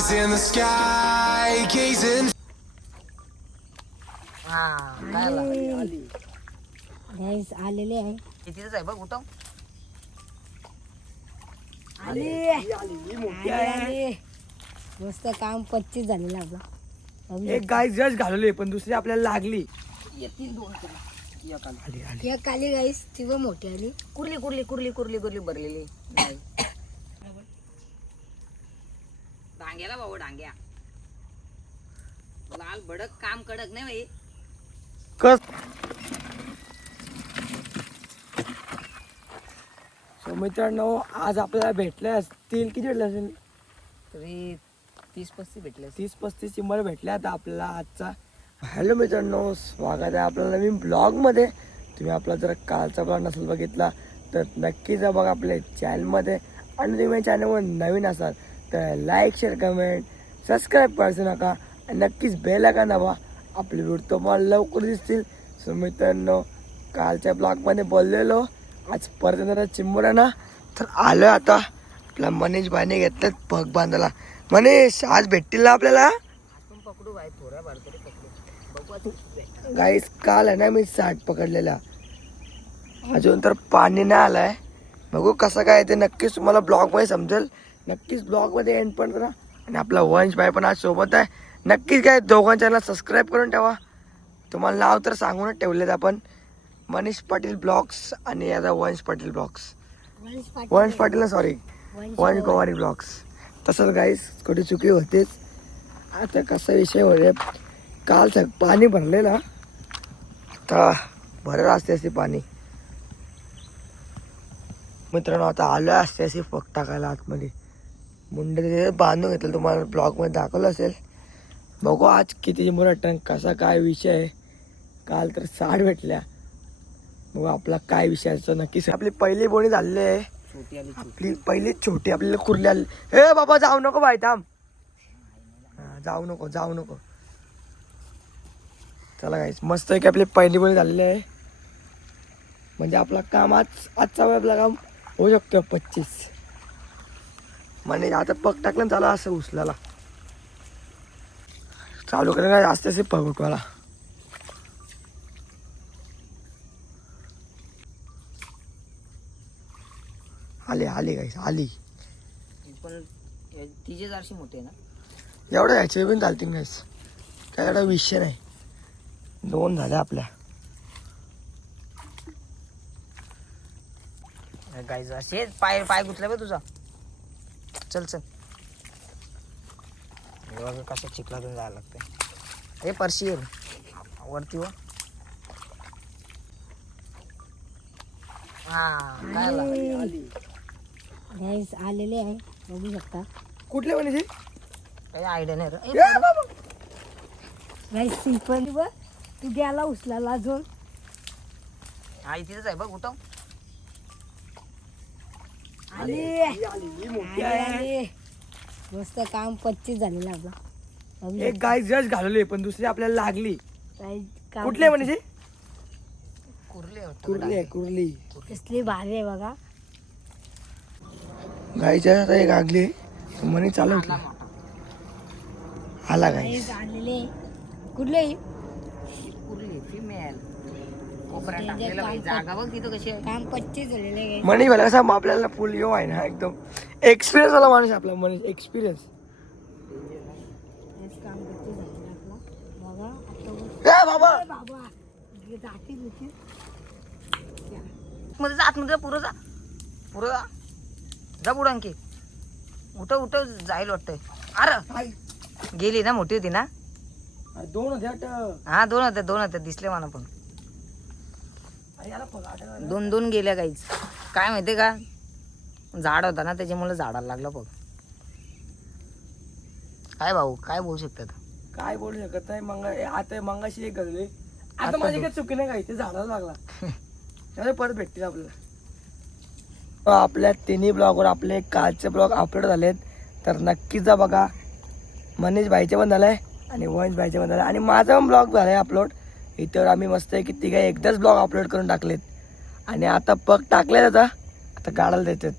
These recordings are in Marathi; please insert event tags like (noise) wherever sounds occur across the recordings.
Eyes in the sky, gazing काय आला? गाईस आलेले आहे. कितीच आहे बघ उठव. आले. मस्त काम पच्चीस झालेलं आपला. एक गाय जस्ट घालवली पण दुसरी आपल्याला लागली. येतील दोन एक आली. आली आली. शकता. एक आली गाईस ती पण मोठी आली. कुर्ली कुर्ली कुर्ली कुर्ली कुर्ली भरलेली. नाही. डांग्याला भाऊ डांग्या. लाल भडक काम कडक नाही बाई. कस? So मित्रांनो आज आपल्याला भेटल्या असतील किती भेटल्या असेल? तरी तीस पस्तीस भेटले तीस पस्तीस चिंबर भेटल्या आता आपल्याला आजचा. हॅलो मित्रांनो स्वागत आहे आपल्या नवीन ब्लॉगमध्ये. तुम्ही आपला जर कालचा ब्लॉग नसेल बघितला तर नक्की जा बघा आपल्या चॅनलमध्ये आणि तुम्ही चॅनलवर नवीन असाल तर लाईक शेअर कमेंट सबस्क्राईब करायचं नका. आणि नक्कीच बेल का दाबा. आपले व्हिडिओ तुम्हाला लवकर दिसतील. सो मित्रांनो कालच्या ब्लॉगमध्ये बोललेलो. आज परत येणार चिंबोरा ना तर आलो आता. आपला मनीष भाईने घेतलं पग बांधायला. मनीष आज भेटतील ना आपल्याला? गाईस काल आहे ना मी साठ पकडलेला. अजून तर पाणी नाही आलाय. बघू कसं काय ते नक्कीच तुम्हाला ब्लॉगमध्ये समजेल. नक्कीच ब्लॉगमध्ये एंड पण करा. आणि आपला वंश भाई पण आज सोबत आहे. नक्कीच काय दोघांच्या सबस्क्राईब करून ठेवा. तुम्हाला नाव तर सांगूनच ठेवलेत आपण. मनीष पाटील ब्लॉग्स आणि आता वंश पाटील ब्लॉग्स. वंश पाटील. सॉरी वंश गोवारी ब्लॉग्स. तसंच गाईस छोटी चुकी होतेच. आता कसा विषय होते काल सग पाणी भरलेला. आता भरत असते असते पाणी. मित्रांनो आता आलो असते असे पग टाकायला आतमध्ये. मुंडे तिथे बांधून घेतलं. तुम्हाला ब्लॉगमध्ये दाखवलं असेल. बघू आज किती मुलं कसा काय विषय आहे. काल तर साठ भेटल्या. बघू आपला काय विषय असतो नक्कीच आपली पहिली बोणी झालेली आहे. आपली पहिली छोटी आपल्याला कुर्ली आली. हे बाबा जाऊ नको बाई थांब. हा, जाऊ नको जाऊ नको. चला गाईस मस्त आहे की आपली पहिली बोली झालेली आहे. म्हणजे आपला काम आज आजचा आपला काम होऊ शकतो पच्चीस. म्हणजे आता पग टाकलं झालं असं उचलाला चालू काय जास्त असे पग उठवायला. आली आली गाईस आली. पण तिचे जरशी मोठे ना? एवढं याचे पण चालतील गाईस काय एवढा विषय नाही. दोन झाल्या आपल्या. गाईज असे पाय पाय गुतले बघ तुझा. चल चल. हे बघा कशा चिखलातून जायला लागते हे परशी येईल वरती व हा? गाईस आलेले आहे. बघू शकता. कुठले म्हणायचे काही आयडिया नाही रे. ए, ए बाबा. गाईस सिंपल तू गेला उचलाला अजून. हा इथेच आहे बघ उठव. आले. मस्त काम पच्चीस झालेलं आपला. एक गाय जस्ट घालवली पण दुसरी आपल्याला लागली. कुठले म्हणजे कुर्ले कुर्ली आहे कुर्ली. कसली भारी आहे बघा. गायच्या आता एक लागली म्हणे चालू आला गाय आलेले कुठले कुर्ली फिमेल कोपऱ्यात टाकलेलं बाई. जागा बघ तिथं कशी आहे. काम पच्चीस झालेले आहे. म्हणे मला कसं आपल्याला फुल येऊ आहे ना एकदम. एक्सपिरियन्स वाला माणूस आहे आपला म्हणे एक्सपिरियन्स गाईस, काम पच्चीस झालेलं आपला. बघा आता बघ. बाबा! ए बाबा. जाती बिती. मध्ये जा आतमध्ये जा, पुरं जा. पुरं जा. जा पुढं आणखी. उठव उठव जाईल वाटतंय. अरे! गेली ना मोठी होती ना? दोन वाटतं. हा दोन होत्या दोन होत्या. दिसले मला पण अरे याला बघ, आठवलं. दोन दोन गेल्या काहीच काय माहितीये का? झाड होता ना त्याच्यामुळे झाडाला लागलं बघ. काय भाऊ काय बोलू शकतात? काय बोलू शकत नाही मंगा आता मंगाशी एक घालले आता माझी काही चुकी नाही काही ते झाडाला लागला. (laughs) त्यामुळे परत भेटतील आपल्याला. आपल्या तिन्ही ब्लॉगवर आपले कालचे ब्लॉग अपलोड झालेत. तर नक्कीच जा बघा. मनीष भाईचे पण झालंय आणि वंश भाईचे पण झालं आणि माझा पण ब्लॉग झालाय अपलोड. इतर आम्ही मस्त आहे की तिघा एकदाच ब्लॉग अपलोड करून टाकलेत. आणि आता पग टाकले आता. आता गाडायला देतात.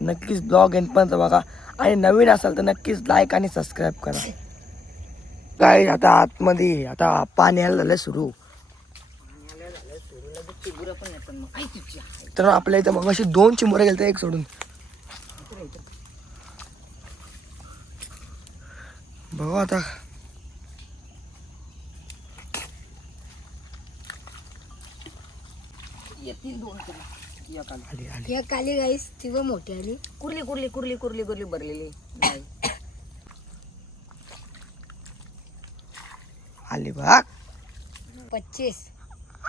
नक्कीच ब्लॉग येणपर्यंत पण बघा. आणि नवीन असाल तर नक्कीच लाईक आणि सबस्क्राईब करा. काय आता आतमध्ये आता पाणी यायला झालं सुरू. तर आपल्या इथं मग अशी दोन चिमुरे गेले एक सोडून. बघू आता. येतील दोन तरी. एक आली. आली आली. या काली गाईस ती व मोठी आली कुर्ली कुर्ली कुर्ली कुर्ली कुर्ली भरलेली. नाही. आली बघ. पच्चीस.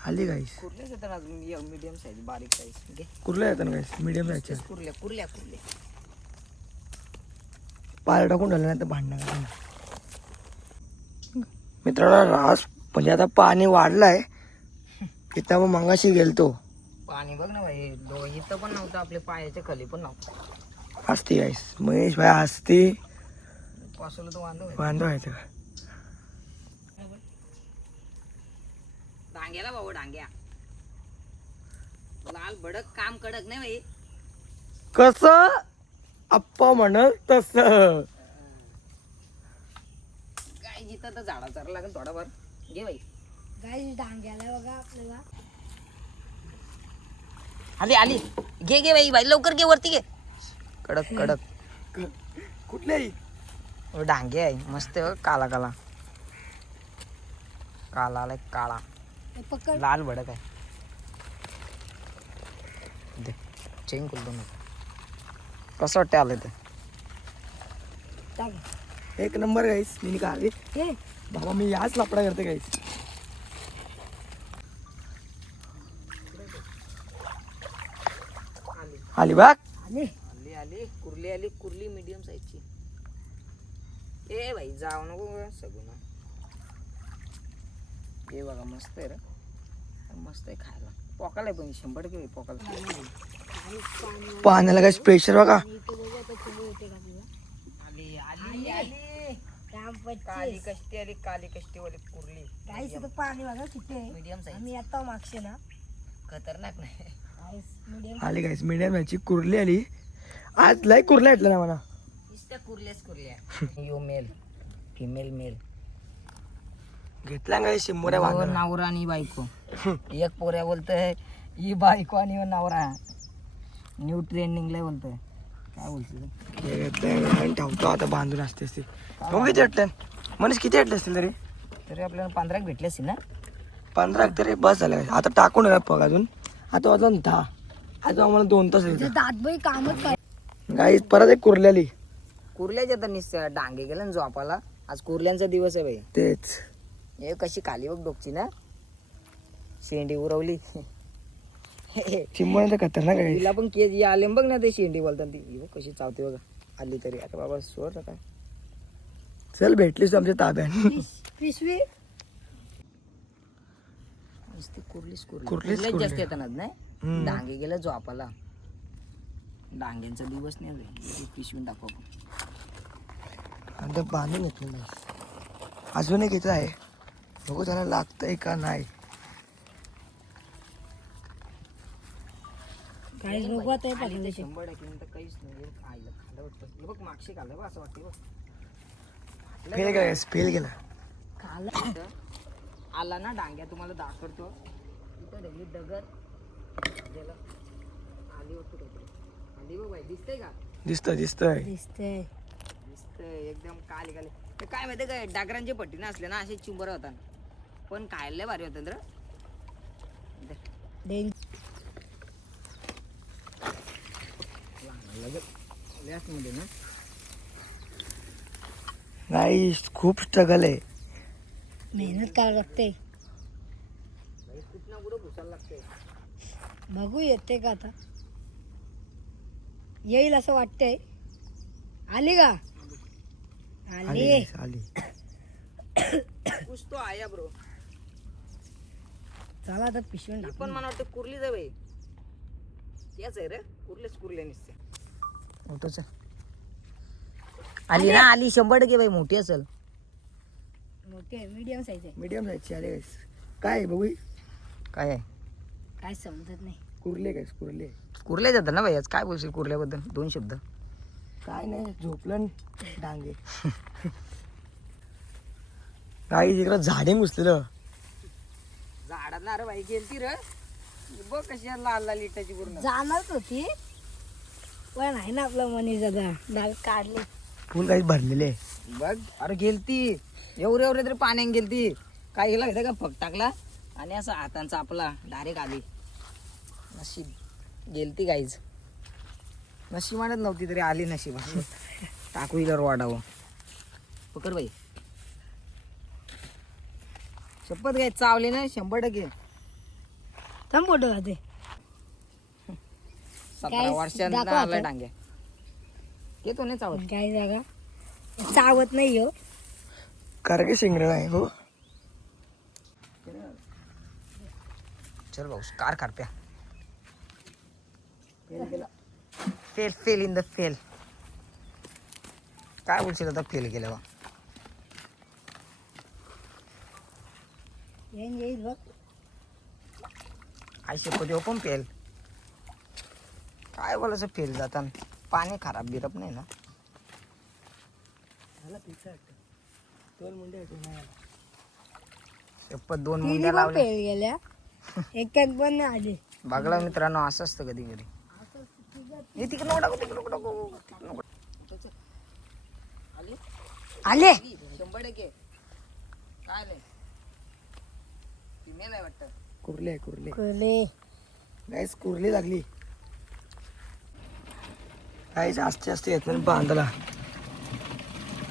आली गाईस कुर्ल्याच येतात अजून मीडियम साईज बारीक साईज घे. कुर्ल्या येतात गाईस मिडियम जायच्या तेच कुर्ल्या कुर्ल्या कुर्ल्या. पाय टाकून ठेवलं नाही तर भांडणं करा मित्रांनो रास म्हणजे आता पाणी वाढलंय. इथं मग मंगाशी गेलतो. पाणी बघ ना भाई दो इथं पण नव्हतं आपल्या पायाच्या खाली पण नव्हतं. हसती गाईस महेश भाई हसती. पासवलं तर वांदो वांदो व्हायचं का? डांग्याला भाऊ डांग्या. लाल भडक काम कडक नाही भाई कस? आप्पा म्हणल तस. काय जिथं तर झाडा चारा लागेल थोडाफार. घे भाई गाईस डांग्याला बघा आपल्याला. आली आली. घे घे बाई बाई. लवकर घे वरती घे. कडक कडक. कुठल्याही ओ, डांगे आहे. मस्त आहे हो, काला काला. काला आलाय काळा. हे पकड. लाल भडक आहे. दे. चेन खुलतो मी कसं वाटतं आलं ते? टाक. एक नंबर गाईस. मी का आली हे. बाबा मी याच लापडा करते गाईस. आली आली बघ. आले? आली आली. कुर्ली आली. कुर्ली मीडियम साईजची ए भाई जाऊ नको सगळं. हे बघा मस्त आहे रे. मस्त आहे खायला. पोकाला पण शंभर टक्के पोकाला. पाण्याला काय प्रेशर बघा. आली आली आली. काली कष्टी आली काली कष्टी वाली कुर्ली. गाईस इथं पाणी बघा किती आहे. मीडियम साईज आम्ही आता मागचे ना. खतरनाक नाही. आली गाईस मीडियम याची कुर्ली आली. आज लय कुर्ल्या येतलं ना मला. कुर्ल्याच कुर्ल्या. यो मेल फिमेल मेल घेतला शिंबोऱ्या हो, बांधून नवरा आणि बायको. (laughs) एक पोऱ्या बोलतोय ही बायको आणि नवरा. न्यू ट्रेंडिंगला बोलतोय. काय बोलतोय ठेवतो आता बांधून असते असते. हो किती वाटतं मनीष किती वाटले असतील तरी? तरी आपल्याला पंधरा भेटले असतील ना? पंधरा तरी बस झालं. आता टाकून पग अजून. आता वाजून दहा. अजून आम्हाला दोन तास इथं दातबाई कामच काय? गाई परत एक कुर्ली आली कुर्ल्याच्या तर निश्चय डांगे गेले ना झोपाला आज कुर्ल्यांचा दिवस आहे बाई. तेच. हे कशी खाली बघ डोकची ना. शेंडी उरवली. चिंबोऱ्या तर खतरनाक आहे. तिला पण के आले बघ ना ते शेंडी बोलतात ती. ही बघ कशी चावते बघा. आली तरी. अरे बाबा सोड काय चल भेटलीस आमच्या ताब्यात. पिश- पिशवी? नुसती कुर्लीच कुर्ली. कुर्लीच कुर्ल्याच कुर्ली. जास्त येतात नाही? हम्म. डांगे गेले झोपाला. डांग्यांचा दिवस नाही रे. हे पिशवी दाखव. आपण. आता बांधून नाही अजून एक इथं आहे. बघू त्याला लागतंय का नाही. आता हे तर पकडले शंभर टक्के नंतर काहीच नाही. हे खायला खाल्लं वाटतं. हे बघ मागशी खाल्लं बघ असं वाटतं बघ. फेल गेला फेल गेला. आला ना डांग्या तुम्हाला दाखवतो. इथं ठेवली दगड त्याला आली वाटतं काहीतरी. आली बघ बाई दिसतंय का? दिसतंय दिसतंय. दिसतंय. दिसतंय एकदम काली काली. ते काय माहिती काय डागरांचे पट्टी नसले ना असे चिंबर होता पण खायला लय भारी होतं रे. डेंजमध्ये ना. नाही खूप स्ट्रगल आहे. मेहनत करावं लागते. बघू येते का आता. येईल असं वाटतंय. आली का? आली. आली कुछ तो आया ब्रो चला आता पिशवी टाकू. पण मला वाटतं कुर्ली जावे याच आहे रे कुर्लेच कुर्ले निसते. मोठच आली ना आली. शंभर टक्के बाई मोठी असेल. मोठी आहे मीडियम साईज आहे मीडियम जायची आली guys. काय आहे बघू ही? काय आहे? काय समजत नाही. कुर्ले काय कुर्ले. कुर्ले जातात ना बाई आज काय बोलशील कुर्ल्याबद्दल? दोन शब्द. काय नाही झोपलं न डांगे. काही तिकडं झाडे घुसलेलं झाडात ना रे बाई गेलती रे. बघ कशी आहे लाल लाल इटाची पूर्ण. जाणारच होती पण आहे ना आपलं मनी सगळं डाग काढले. फुल काही भरलेले. बघ अरे गेलती. एवढे एवढे तरी पाण्यात गेलती. काय गेला का फक टाकला? आणि असं हातांचा आपला डायरेक्ट आली. नशीब. गेलती काहीच. नशिबानच नव्हती तरी आली नशीब. (laughs) टाकू हिला वाढावं पकड बाई. शपथ काय चावली ना शंभर टक्के. थांब फोटो खाते सतरा वर्षांना आला. डांग्या. येतो नाही चावत. काय जागा चावत नाही हो. करके शिंगड आहे हो. चल भाऊ कार कारप्या fail fail in the fail काय बोलशील आता फेल केलं बा? येईल बघ. शिकवते हो पण फेल काय बोलायचं फेल जाताना? पाणी खराब बिरप नाही ना? दोन मुंडे शपथ दोन मुंड्या लावल्या. गेल्या एकात पण नाही आले. बघला मित्रांनो असं असतं कधी कधी. हे तिकडे नको टाकू, तिकडे नको टाकू, तिकडे नको टाकू. आली? आले शंभर टक्के. काय नाही. फिमेल आहे वाटतं. कुर्ले आहे कुर्ले. कले गाईस कुर्ली लागली. काही जास्ती जास्त येत नाही बांधायला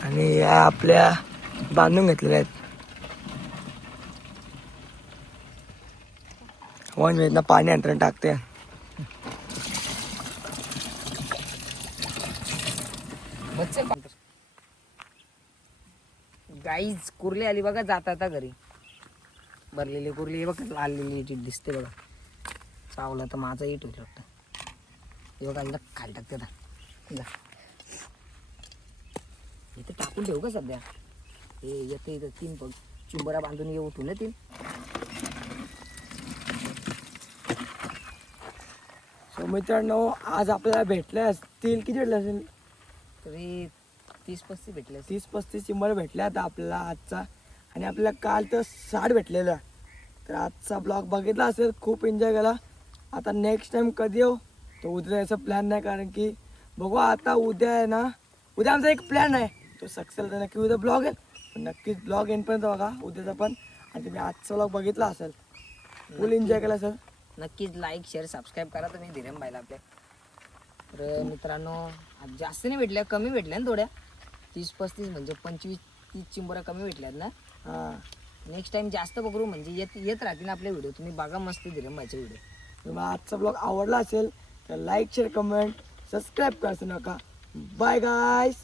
आणि या आपल्या बांधून घेतलेल्या आहेत. वन वेदना पाणी अंतरण टाकते. गाईज कुर्ली आली बघा जाता आता घरी. भरलेली कुर्ली बघा आलेली इट दिसते बघा. चावला तर माझा इट होईल वाटतं. हे बघा खाली टाकते आता. जा. इथं टाकून ठेवू का सध्या? हे येते इथं तीन बघ चिंबरा बांधून ये उठून तीन सो मित्रांनो आज आपल्याला भेटले असतील किती भेटले असेल? तरी तीस पस्तीस भेटले. तीस पस्तीस चिंबर भेटले आता आपल्याला आजचा. आणि आपल्याला काल तर साठ भेटलेलं. तर आजचा ब्लॉग बघितला असेल खूप एन्जॉय केला. आता नेक्स्ट टाइम कधी येऊ तो उद्या याचा प्लॅन नाही कारण की बघू आता उद्या आहे ना? उद्या आमचा एक प्लॅन आहे. तो सक्सेस तर नक्की उद्या ब्लॉग येईल. पण नक्कीच ब्लॉग येईपर्यंत बघा उद्याचा पण. आणि तुम्ही आजचा ब्लॉग बघितला असेल. फुल एन्जॉय केला असेल. नक्कीच लाईक शेअर सबस्क्राईब करा तुम्ही धीरम बायला आपल्या. तर मित्रांनो आज जास्त नाही भेटल्या कमी भेटल्या ना थोड्या. तीस पस्तीस म्हणजे पंचवीस तीस चिंबोऱ्या कमी भेटल्यात ना. हां. नेक्स्ट टाइम जास्त बघू म्हणजे येत येत राहतील आपले व्हिडिओ तुम्ही बघा मस्त धीरम बायचे व्हिडिओ तुम्हाला आजचा ब्लॉग आवडला असेल तर लाईक शेअर कमेंट सबस्क्राईब करायचं नका. Bye guys